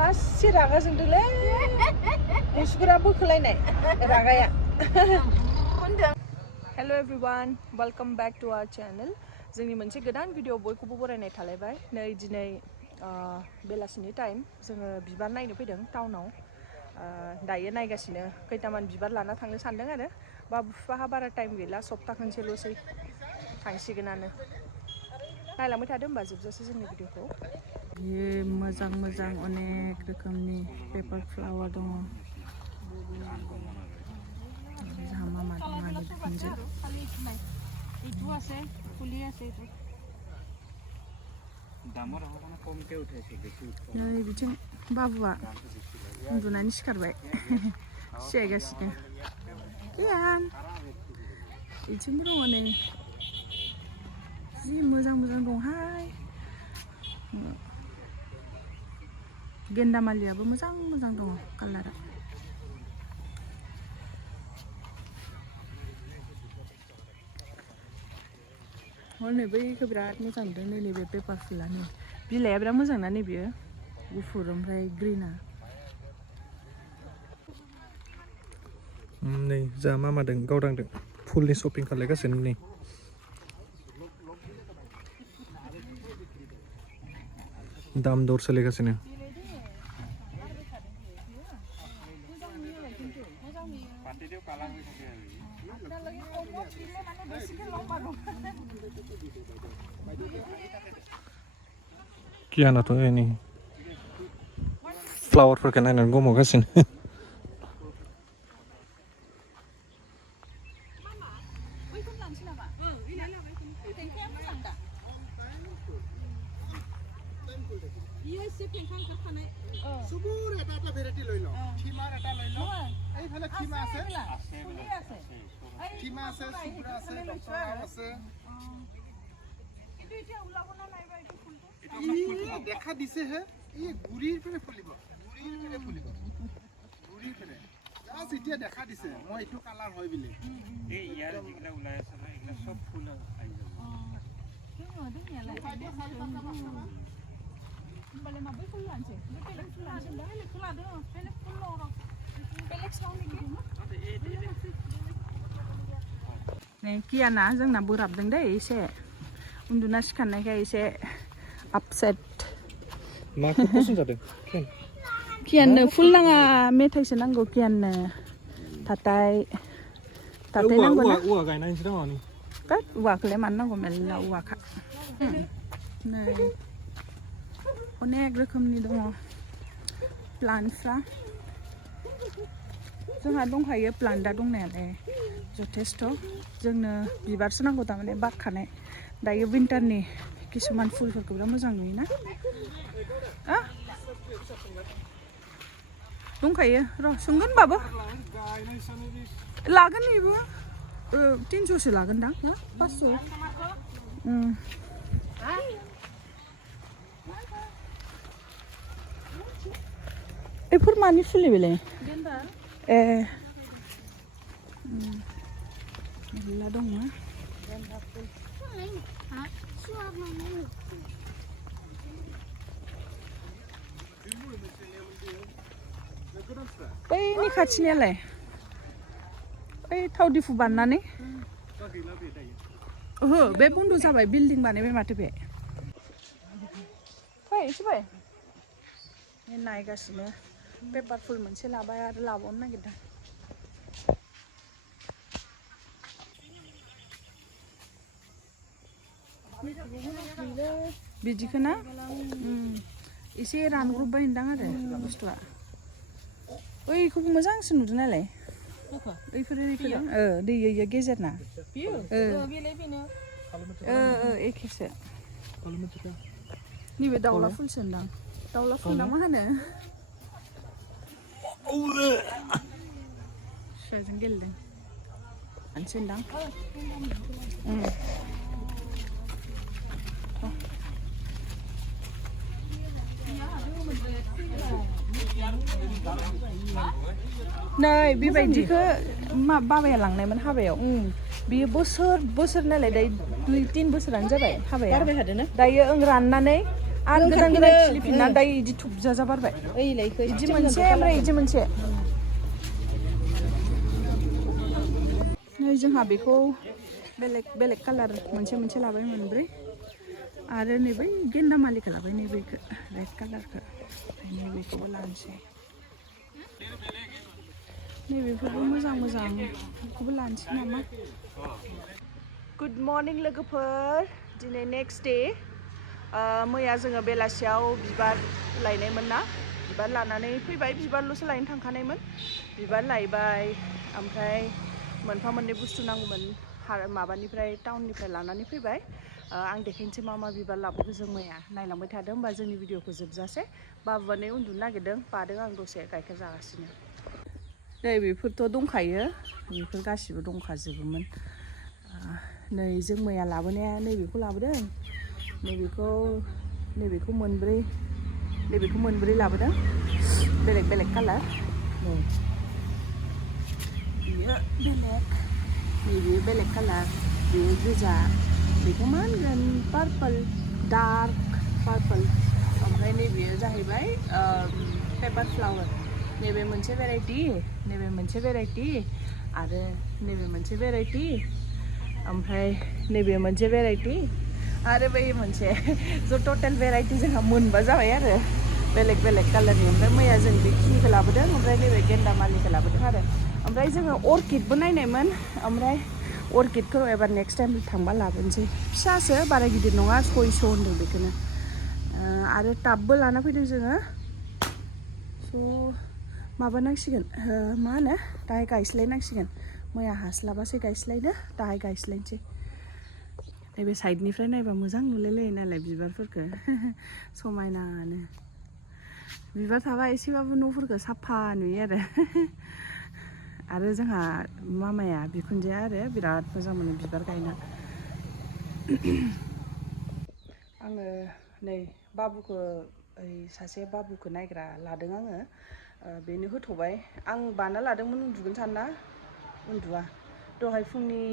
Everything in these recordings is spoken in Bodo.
मासे रागा जोंदोंलै मुसुगुरा बोखोलायनाय रागाया hello everyone welcome back to our channel जोंनि मोनसे गोदान भिडिअ बयखौबो बरायनाय थालायबाय नै दिनै बेलासिनि टाइम जोङो बिबार नायनो फैदों टाउनाव दायो नायगासिनो खैथामान बिबार लाना थांनो सानदों आरो बाबु बिफाहा बारा टाइम गैला सप्ता खनसेल'सै थांसिगोनानो नायलांबाय थादो होमबा जोबजासे जोंनि भिडिअखौ मोजां मोजां अनेक रोखोमनि पेपार फ्लावार दङ नै बिथिं बाबुआ उन्दुनानै सिखारबाय सियायगासिनो कियान बिथिंबो दङ नै जि मोजां मोजां दंहाय गेन्दामालियाबो मोजां मोजां दङ कालारा नै बैखौ बिराद मोजां नुदों नैबे पेपार फुला नै बिलाइया बिराद मोजां ना नैबेयो गुफुर ओमफ्राय ग्रिना नै जा मामादों गावदांदों फुलनि शपिं खालायगासिनो नै दाम दर सोलिगासिनो कियानाथ' नै फ्लावारफोरखौ नायनानै गमावगासिनो দেখা দিছে হে এই গুৰিৰ পৰা ফুলিব গুৰিৰ পৰা জাস্ট এতিয়া দেখা দিছে মই এইটো কালাৰ হয় বুলি এই ইয়াৰ যিগলা ওলাই আছে না এগুলা সব ফুল আই যাব বলে মাবই ফুল আনছে বেলেগ ফুল আনছে বেলেগ ফুল আদো বেলেগ ফুল লও বেলেগ সাউ নেকি नै कियाना जोंना बोराबदों दै एसे उन्दुना सिखारनायखाय एसे आपसेट माखौ पसन्द जादों कियाननो फुल नाङा मेथाइसो नांगौ कियाननो थाथाय नांगौ ना औवा गायनायसो दङ नै बाट औवाखौलाय मानो नांगौ मेल्ला औवाखा नै अनेक रोखोमनि दङ प्लान्टफ्रा जोंहा दंखायो प्लान्टआ दंनायालाय जथेस्थ' जोंनो बिबारसो नांगौ थारमाने बारखानाय दायो विन्टारनि किसुमान फुलफोरखौ बिराद मोजां नुयोना दंखायो र' सोंगोन बाबो लागोन बेबो 300सो लागोन दां ना 500 बेफोर मानि फुलि बेलाय ए मेल्ला दङ बैनि खाथिनियालाय बै थावदिफु बाननानै ओहो बे बन्द जाबाय बिल्डिं बानायबाय माथो बे फै एसे फै नायगासिनो पेपार फुल मोनसे लाबाय आरो लाबावनो नागिरदों बिदिखौ ना एसे रानग्रबबाय होनदां आरो बुस्थुआ ओइखौबो मोजांसो नुदों नालाय ओइफोरो दै गेजेरना एखेसो नैबे दाउला फुलसो होनदां दाउला फुल ना मा होनो फिसाजों गेलेदों मानसि होनदां नै बेबायदिखौ बाबाया लांनायमोन हाबायाव बियो बोसोर नालाय दायो 2-3 बोसोरानो जाबाय हाबाया दायो राननानै आरो गोदान गोदान खिलिफिनना दायो इदि थुबजाजा बारबाय इदि मोनसे ओमफ्राय इदि मोनसे नै जोंहा बेखौ बेलेग बेलेग कालार मोनसे मोनसे लाबाय मोनब्रै आरो नैबै गेन्दामालिखौ लाबाय नैबेखौ रेड कालारखौ नैबेखौबो लानोसै नैबेफोरबो मोजां मोजां बेखौबो लानोसै नामा गुड मर्निं लोगोफोर दिनै नेक्स्ट डे मैया जोङो बेलासियाव बिबार लायनायमोन ना बिबार लानानै फैबाय बिबारल'सो लायनो थांखानायमोन बिबार लायबाय ओमफ्राय मोनफा मोननै बुस्थु नांगौमोन माबानिफ्राय टाउननिफ्राय लानानै फैबाय आं देखायनोसै मा मा बिबार लाबोखो जों मैया नायलांबाय थादों होमबा जोंनि भिडिअखौ जोबजासे बाबुआनो उन्दुनो नागिरदों बादों आं दसे गाइखेर जागासिनो नै बेफोरथ' दंखायो बेफोर गासिबो दंखाजोबोमोन नै जों मैया लाबोनाया नैबेखौ लाबोदों नैबेखौ मोनब्रै लाबोदों बेलेग बेलेग कालार बियो बेलेग नैबे बेलेग कालार बेयो गोजा बेखौ मा होनगोन पार्पल डार्क पार्पल ओमफ्राय नैबेयो जाहैबाय पेपार फ्लावर नैबे मोनसे भेराइटि नैबे मोनसे भेराइटि आरो नैबे मोनसे भेराइटि ओमफ्राय नैबे मोनसे भेराइटि आरो बै मोनसे ज' टटेल भेराइटि जोंहा मोनबा जाबाय आरो बेलेग बेलेग कालारनि ओमफ्राय मैया जों बेखिनिखौ लाबोदों ओमफ्राय नैबे गेन्दामालिखौ लाबोदों आरो ओमफ्राय जोङो अर्किडबो नायनायमोन ओमफ्राय अर्किडखौ एबार नेक्स्ट टाइम थांबा लाबोनोसै फिसासो बारा गिदिर नङा 600 होनदों बेखौनो आरो टाबबो लाना फैदों जोङो स' माबानांसिगोन मा होनो दाहाय गायस्लायनांसिगोन मैया हास्लाबासै गायस्लायनो दाहाय गायस्लायनोसै नैबे साइडनिफ्राय नायबा मोजां नुलायलायो नालाय बिबारफोरखौ समायनानो बिबार थाबा एसेबाबो न'फोरखौ साफा नुयो आरो जोंहा मामाया बिखुनजोआ आरो बिराद मोजां मोनो बिबार गायना आङो नै बाबुखौ सासे बाबुखौ नायग्रा लादों आङो बेनो होथ'बाय आं बाना लादोंमोन उन्दुगोन सानना उन्दुआ दहाय फुंनि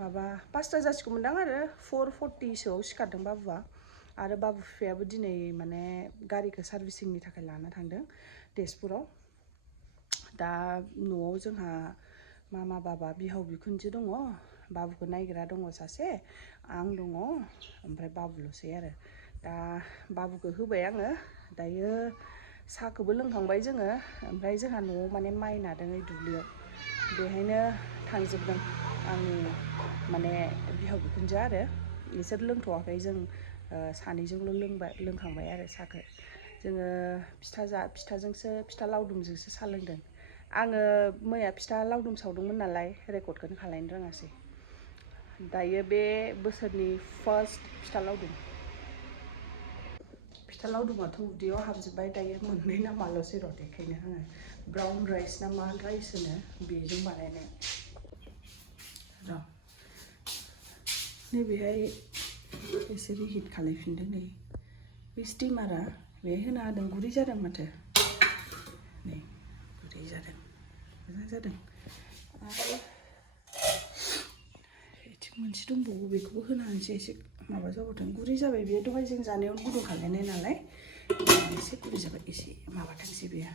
माबा 5ता जासिगौमोनदां आरो 4:40सोआव सिखारदों बाबुआ आरो बाबु बिफायाबो दिनै माने गारिखौ सार्भिसिंनि थाखाय लाना थांदों तेजपुराव दा न'आव जोंहा मामा बाबा बिहाव बिखुनजो दङ बाबुखौ नायग्रा दङ सासे आं दङ ओमफ्राय बाबुल'सै आरो दा बाबुखौ होबाय आङो दायो साहाखौबो लोंखांबाय जोङो ओमफ्राय जोंहा न'आव माने माइ नादों ओइ दुब्लियाव बेहायनो थांजोबदों आंनि माने बिहाव बिखुनजो आरो बिसोर लोंथ'वाखै जों सानैजोंल' लोंखांबाय आरो साहाखौ जोङो फिथा लावदुमजोंसो साहा लोंदों आङो मैया फिथा लावदुम सावदोंमोन नालाय रेकर्डखौनो खालायनो रोङासै दायो बे बोसोरनि फार्स्ट फिथा लावदुमाथ' उदैयाव हाबजोब्बाय दायो मोननै ना माल'सै र' देखायनो आङो ब्राउन राइस ना मा राइस होनो बेजों बानायनाय र' नैबेहाय एसे रिहिट खालायफिनदों नै बे स्टिमारा बेहाय होना होदों गुरै जादों माथो नै गुरै जादों मोजां जादों आरो एसे मोनसे दंबावो बेखौबो होना होनोसै एसे माबा जाबावथों गुरै जाबाय बेयो दहाय जों जानायाव गुदुं खालायनाय नालाय एसे गुरै जाबाय एसे माबाथोंसै बेयो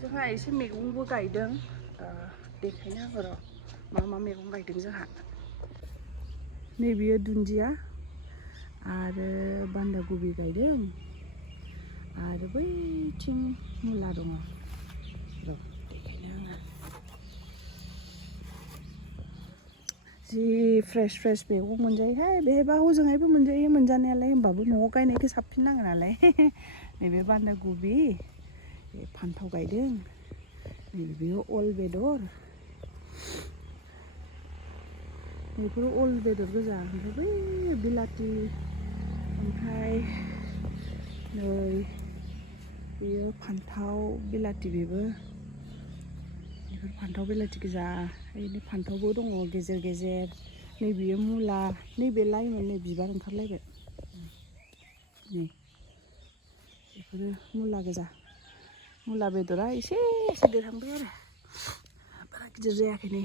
जोंहा एसे मैगंबो गायदों देखायनो आङो र' मा मैगं गायदों जोंहा नैबेयो दुन्दिया आरो बान्दा कबि गायदों आरो बैथिं मुला दङ र' देखायनो आङो जि फ्रेस मैगं मोनजायोहाय बेहायबा हजोंहायबो मोनजायो मोनजानायालाय होमबाबो न'आव गायनायखौ साबसिन नाङो नालाय नैबे बान्दा कबि फान्थाव गायदों नैबेयो अल बेदर बेफोरो अल बेदर गोजा ओमफ्राय बै बिलाथि ओमफ्राय नै बेयो फान्थाव बिलाथि बेबो बेफोर फान्थाव बिलाथि गोजा ओरैनो फान्थावबो दङ गेजेर गेजेर नैबेयो मुला नैबे लाइमोन नै बिबार ओंखारलायबाय नै बेफोरो मुला गोजा मुला बेदरा एसे देरहांबाय आरो बारा गिदिर जायाखै नै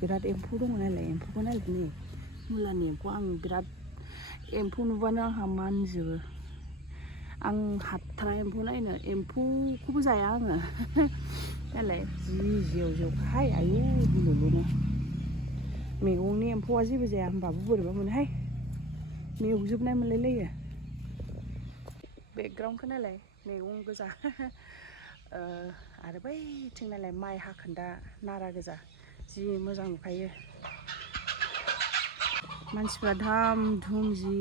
बिराद एम्फौ दङ नालाय एम्फौखौ नायदो नै मुलानि एम्फौ आं बिराद एम्फौ नुबानो आंहा मानजोबो आं हाथारा एम्फौ नायनो एम्फौखौबो जाया आङो नालाय जि जेव जेवखाहाय आयु गिलुलुनो मैगंनि एम्फौआ जेबो जाया होमबाबो बोरैबा मोनोहाय मेवजोबनाय मोनलायलायो बेकग्राउन्डखौ नायलाय मैगं गोजा आरो बैथिं नायलाय माइ हाखोन्दा नारा गोजा जि मोजां नुखायो मानसिफ्रा धाम धुम जि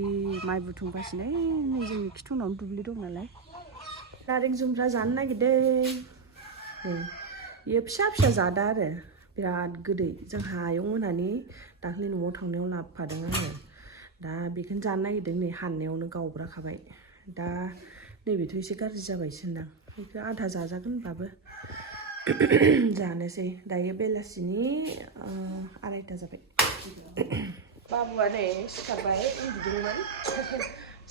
माइ बुथुमगासिनो नै जोंनि खिथुनावनो दुब्लि दं नालाय नारें जुमब्रा जानो नागिरदों बेयो फिसा फिसा जादा आरो बिराद गोदै जोंहा आयं मोनहानि दाख्लै न'आव थांनायाव लाबोफादों आङो दा बेखौनो जानो नागिरदों नै हाननायावनो गावब्राखाबाय दा नैबेथ' एसे गाज्रि जाबायसो होनदां बेखौ आधा जाजागोन होनबाबो जानोसै दायो बेलासिनि 2:30 जाबाय बाबुआ नै सिखारबाय उन्दुदोंमोन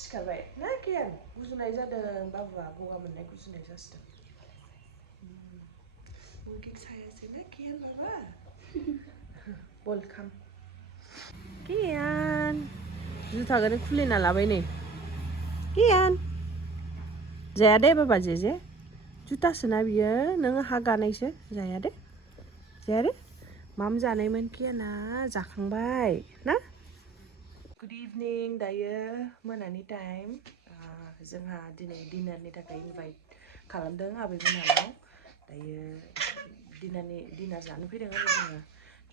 सिखारबाय ना कियान गुजुनाय जादों बाबुआ गगा मोननाय गुजुनाय जासिदों मुगि सायासै ना कियान बाबा बल खाम कियान जुथाखौनो खुलिना लाबाय नै कियान जाया दे बाबा जे जुथासोना बियो नोङो हा गानायसो जाया दे माम जानायमोन कियाना जाखांबाय ना गुड इभिनिं दायो मोनानि टाइम जोंहा दिनै डिनारनि थाखाय इनभाइट खालामदों आबैमोनहानाव दायो डिनार जानो फैदों आरो जोङो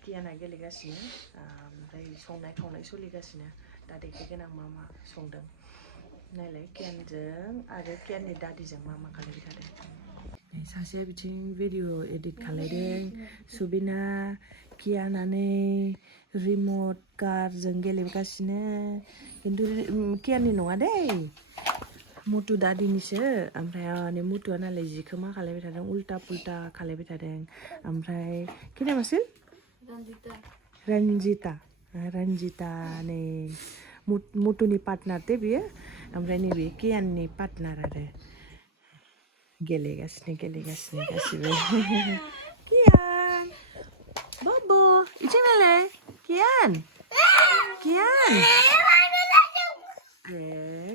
कियाना गेलेगासिनो ओमफ्राय संनाय खावनाय सोलिगासिनो दा देखायगोन आं मा मा संदों नायलाय कियानजों आरो कियाननि दादिजों मा खालामबाय थादों सासेया बिथिं भिडिअ एडिट खालायदों सुबिना कियानानै रिमट कारजों गेलेगासिनो खिन्थु कियाननि नङा दै मुटु दादिनिसो ओमफ्राय मुटुआ नालाय जिखौ मा खालायबाय थादों उल्टा पुल्टा खालायबाय थादों ओमफ्राय किनामासिन रन्जिता नै मुटुनि पार्टनार दे बियो ओमफ्राय नैबे कियाननि पार्टनार आरो गेलेगासिनो गासिबो कियान Bobo, इथिं नायलाय कियान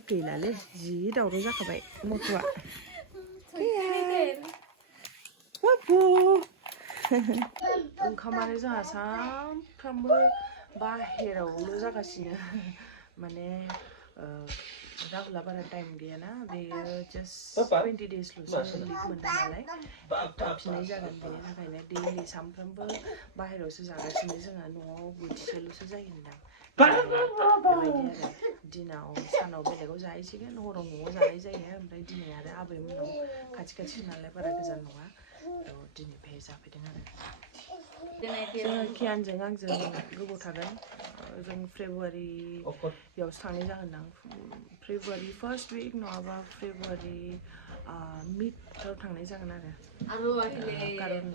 गैलालै जि दावराव जाखाबाय मुटुआ कियान बाबु ओंखामानो जोंहा सानफ्रामबो बाहेरावल' जागासिनो माने राहुला बारा टाइम गैयाना बेयो जास्ट 20 डेजल'सो लिभ मोनदों नालाय थांफिननाय जागोन बेनि थाखायनो दैलि सानफ्रामबो बाहेरायावसो जागासिनो जोंहा न'आव बोथिसेल'सो जायो होनदां बेबायदि आरो दिनाव सानाव बेलेगाव जाहैसिगोन हराव न'आव जानाय जायो ओमफ्राय दिनै आरो आबैमोननाव खाथि नालाय बारा गोजान नङा दिनै बेहाय जाफैदों आरो जोङो कियानजों आंजों गोबाव थागोन जों फेब्रुवारियावसो थांनाय जागोनदां फेब्रुवारि फार्स्ट उइक नङाबा फेब्रुवारि मिडआव थांनाय जागोन आरो कारन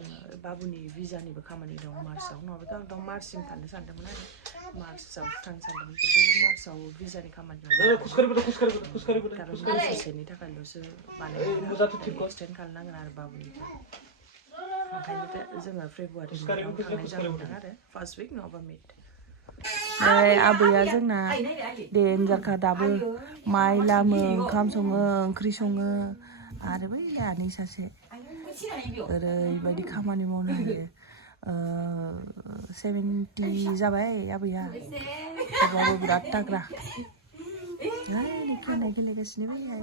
बाबुनि भिजानिबो खामानि दं मार्चआव नङाबाथ' आं दा मार्चसिम थानो सानदोंमोन आरो मार्चआव थांनो सानदोंमोन खिन्थु मार्चआव भिजानि खामानि दं कारन बोसोरसेनि थाखायल'सो बानायनांगोन एक्सटेन्ड खालामनांगोन आरो बाबुनिखौ ओंखायनो जोङो फेब्रुवारियाव थांनाय जागोनदां आरो फार्स्ट उइक नङाबा मिड आबैया जोंना देनजारखा दाबो माइ लामो ओंखाम सङो ओंख्रि सङो आरो बै आनै सासे ओरैबायदि खामानि मावनो हायो 70 जाबाय आबैया थेवबाबो बिराद थाग्रा गेलेगासिनो बैहाय